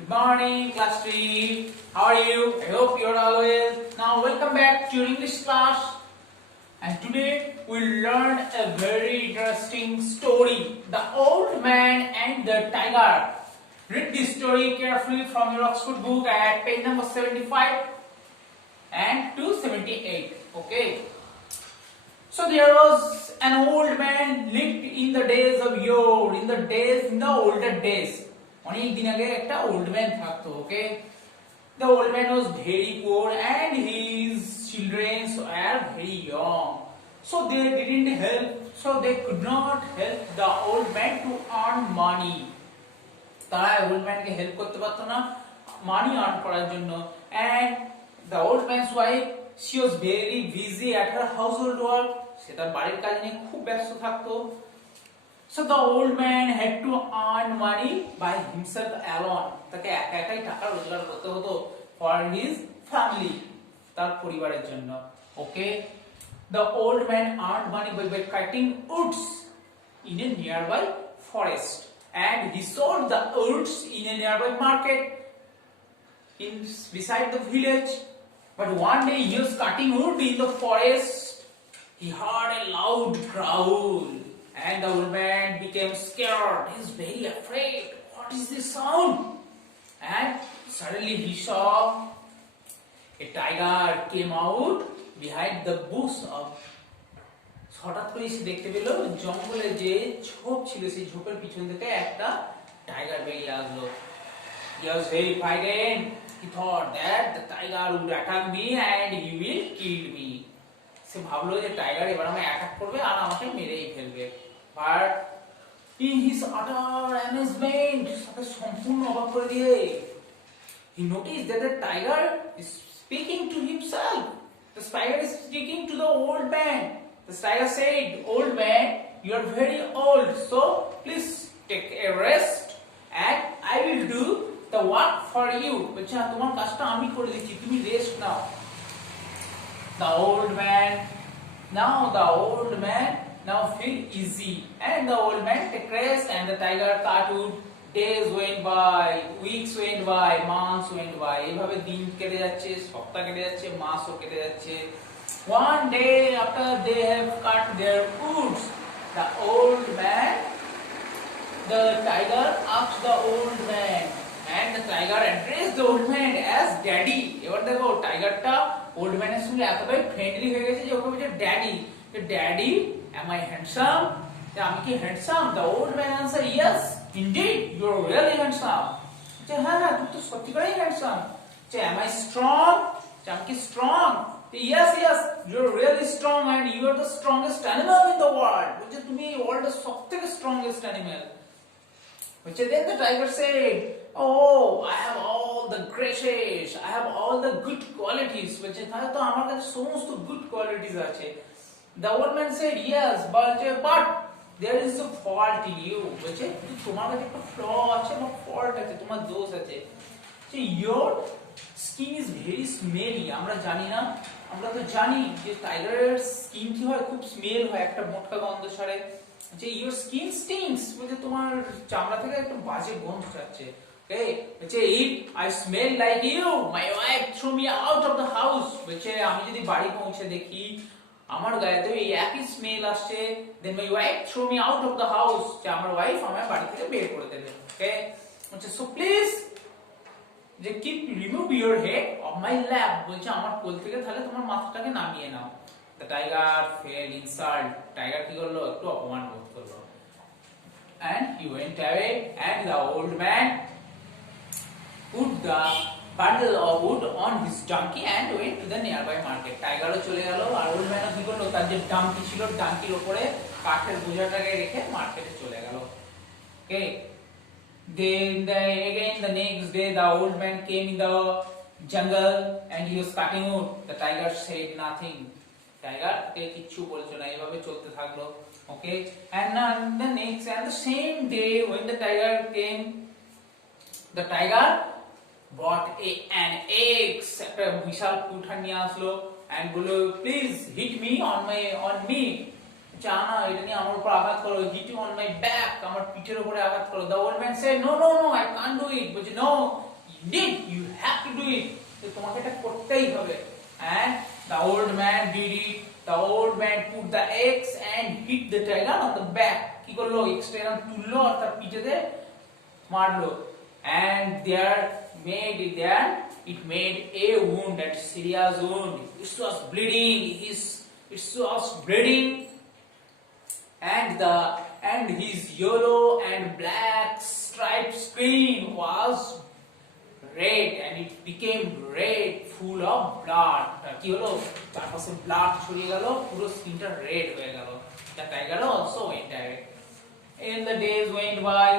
Good morning, class 3. How are you? I hope you're all well. Now, welcome back to your English class. And today we'll learn a very interesting story, The Old Man and the Tiger. Read this story carefully from your Oxford book at page number 75 and 278. Okay. So there was an old man lived in the days of yore, in the older days. অনেক দিন আগে একটা old man থাকতো, okay? The old man was very poor and his children were very young. So they could not help the old man to earn money. তারা old man কে help করতে পারতো না money earn করার জন্য. And the old man's wife, she was very busy at her household work. সে তার বাড়ির কাজ নিয়ে খুব ব্যস্ত থাকতো. So the old man had to earn money by himself alone. তাকে একা একাই টাকা রোজগার করতে হতো for his family, তার পরিবারের জন্য. Okay, the old man earned money by cutting woods in a nearby forest, and he sold the woods in a nearby market beside the village. But one day he was cutting wood in the forest. He heard a loud growl. And the old man became scared. He was very afraid. What is this sound? And suddenly he saw a tiger came out behind the bush of. হঠাৎ করে সে দেখতে পেল জঙ্গলে যে ঝোপ ছিল সেই ঝোপের পিছন থেকে একটা টাইগার বেরিয়ে আসলো. He was very frightened. He thought that the tiger would attack me and he will kill me. সে ভাবলো যে টাইগার এবার আমাকে অ্যাটাক করবে আর আমাকে মেরেই ফেলবে. But in his utter amazement, তাকে সম্পূর্ণ অবাক করে দিয়ে, he noticed that the tiger is speaking to himself. The tiger is speaking to the old man. The tiger said, "Old man, you are very old, so please take a rest, and I will do the work for you." বলছে তোমার কাজটা আমি করে দিচ্ছি, তুমি rest now. The old man now feel easy, and the old man took rest, and the tiger cut wood. Days went by, weeks went by, months went by. এইভাবে দিন কেটে যাচ্ছে, সপ্তাহ কেটে যাচ্ছে, মাসও কেটে যাচ্ছে. One day after they have cut their woods, the tiger asked the old man, and the tiger addressed the old man as daddy. এবার দেখো টাইগারটা ওল্ড ম্যানের সঙ্গে এতটাই ফ্রেন্ডলি হয়ে গেছে যে ওকে বলছে daddy. Daddy, am I handsome? আমি কি handsome? The old man answered, "Yes, indeed, you are really handsome." হ্যাঁ তুই তো সত্যিকারই হ্যান্ডসাম. Am I strong? আমি কি strong? Yes, you are really strong and you are the strongest animal in the world. বলছে তুমি এই ওয়ার্ল্ডের সবথেকে strongest animal. বলছে then the tiger said, "Oh, I have all the graces, I have all the good qualities." বলছে তাহলে তো আমার কাছে সমস্ত good qualities আছে. The old man said, "Yes, but there is a fault in you." বলছে তোমার কাছে একটা flaw আছে বা fault আছে, তোমার দোষ আছে. Your skin is very smelly. আমরা তো জানি যে টাইগারের স্কিন কি হয়, খুব স্মেল হয়, একটা মোটকা গন্ধ ছাড়ে. যে your skin stinks, বলছে তোমার চামড়া থেকে একটা বাজে গন্ধ ছাড়ছে. Okay, বলছে if I smell like you, my wife threw me out of the house. বলছে আমি যদি বাড়ি পৌঁছে দেখি আমার গায়ে তো এই একই স্মেল আসছে, then my wife threw me out of the house. যে আমার ওয়াইফ আমায় বাড়ি থেকে বের করে দেবে. Okay, বলছে so please যে remove your head of my lap. বলছে আমার কোল থেকে তাহলে তোমার মাথাটাকে নামিয়ে নাও. The tiger felt insult. Tiger কি করলো? একটু অপমান বোধ করলো. And he went away, and the old man put the bundle of wood on his donkey and went to the nearby market. টাইগারও চলে গেল আর ওল্ড ম্যানও কি করলো? তার যে ডাঙ্কি ছিল ডাঙ্কির উপরে কাঠের বোঝাটাকে রেখে মার্কেটে চলে গেল. Okay, then the next day the old man came in the jungle and he was cutting wood. The tiger said nothing. Tiger কে কিছু বলছো না, এইভাবে চলতে থাকলো. Okay, and the same day when the tiger came, the tiger brought an egg. একটা বিশাল কুঠার নিয়ে আসলো and বললো please hit me on me. জানা এটা নিয়ে আমার উপর আঘাত করো, hit you on my back, আমার পিঠের উপরে আঘাত করো. The old man said, no, I can't do it. বলছে no, did you have to do it তো তোমাকে এটা করতেই হবে and the old man did it the old man put the axe and hit the tiger on the back কি করলো x টা এরকম তুললো আর তার পিঠেতে মারলো and it made a wound, that serious wound. It was bleeding. It was bleeding, and his yellow and black striped skin was red, and it became red, full of blood. কি হলো? তারপরে blood ছড়িয়ে গেল, পুরো স্কিনটা red হয়ে গেল. The tiger also went direct. And the days went by.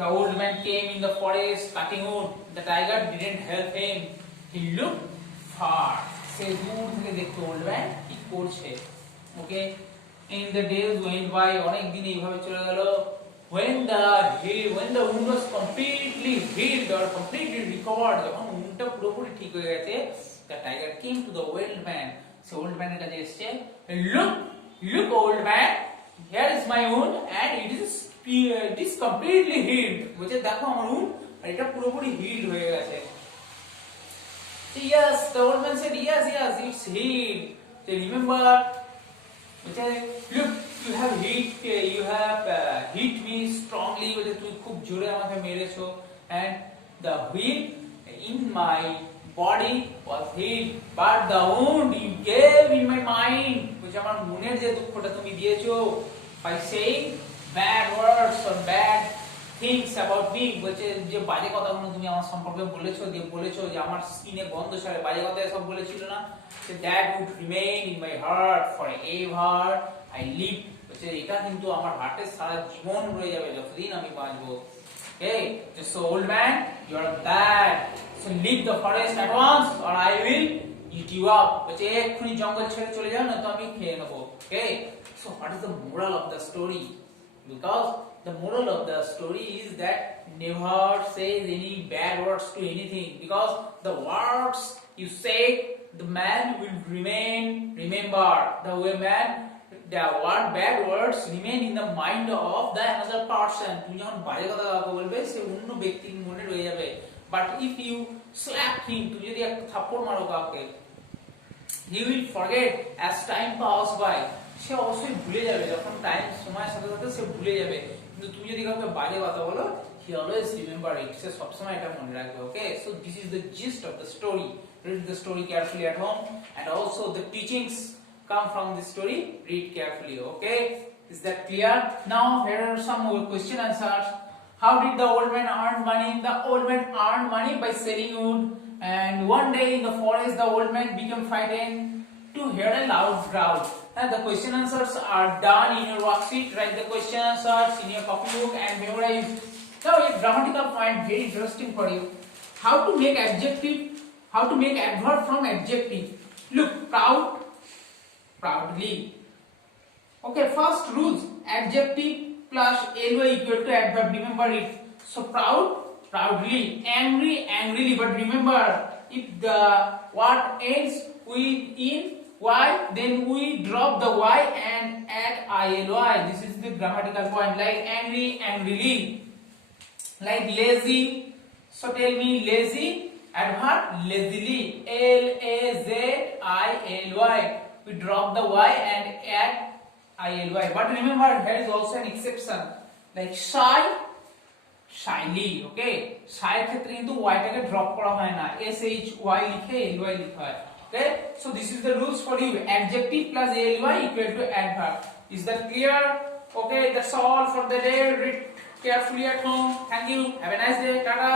The old man came in the forest cutting wood. The tiger didn't help him. He looked far. সে দূর থেকে দেখতো old man কি করছে। Okay. In the days went by, অনেক দিন এইভাবে চলে গেল। When the wound was completely healed or completely recovered, যখন woundটা পুরোপুরি ঠিক হয়ে গেছে, the tiger came to the old man. Say old man এর কাছে এসেছে। Look, old man. Here is my wound, and it is completely healed. বলছে দেখো আমার wound আর এটা পুরোপুরি healed হয়ে গেছে। Yes, the old man said yes, it's healed. So remember, look, you have hit me strongly. বলছে তুই খুব জোরে আমাকে মেরেছো, and the wheel in my body was healed, but the wound you gave in my mind, বলছে আমার মনের যে দুঃখটা তুমি দিয়েছো by saying bad words or bad things about me, বলছে যে বাজে কথাগুলো তুমি আমার সম্পর্কে বলেছো যে আমার স্কিনে গন্ধ ছাড়ে, বাজে কথা সব বলেছিল না, that would remain in my heart forever I live, বলছে এটা কিন্তু আমার হার্টে সারা জীবন রয়ে যাবে যতদিন আমি বাঁচবো। Okay, so old man, you are bad, so leave the forest at once or I will eat you up, বলছে এক্ষুনি জঙ্গল ছেড়ে চলে যাও না তো আমি খেয়ে নেবো। Okay, so what is the moral of the story? Because the moral of the story is that never say any bad words to anything, because the words you say the man will remember the word bad words remain in the mind of the another person. তুমি যখন বাজে কথা বলবে সে অন্য ব্যক্তির মনে রয়ে যাবে, but if you slap him, তুমি যদি একটা থাপ্পড় মারো কাউকে, he will forget as time pass by, সে অবশ্যই ভুলে যাবে, যখন টাইম সময়ের সাথে সাথে সে ভুলে যাবে, কিন্তু তুমি যদি কাউকে বাজে কথা বলো he always remember it, সে সবসময় এটা মনে রাখবে। Okay, so this is the gist of the story. Read the story carefully at home, and also the teachings come from the story, read carefully. Okay, is that clear? Now here are some more question answers. How did the old man earn money? The old man earned money by selling wood, and one day in the forest the old man became frightened to hear a loud growl. And the question answers are done in your worksheet. Write the question answers in your copybook and memorize. Now a grammatical point, very interesting for you. How to make adverb from adjective. Look, proudly. Okay, first rules, adjective plus ly equal to adverb, remember it. So proudly, angry, angrily, but remember if the word ends with in y, then we drop the y and add ily. This is the grammatical point. Like angry, angrily. Like lazy, so tell me lazy, adverb lazily, lazily. We drop the y and add ily. But remember, there is also an exception. Like shy, shyly. Okay, shy ক্ষেত্রে কিন্তু y টাকে drop করা হয় না, shy লিখে ly লিখা হয়। Okay, so this is the rules for you. Adjective plus ly equal to adverb. Is that clear? Okay, that's all for the day. Read carefully at home. Thank you. Have a nice day. Tata.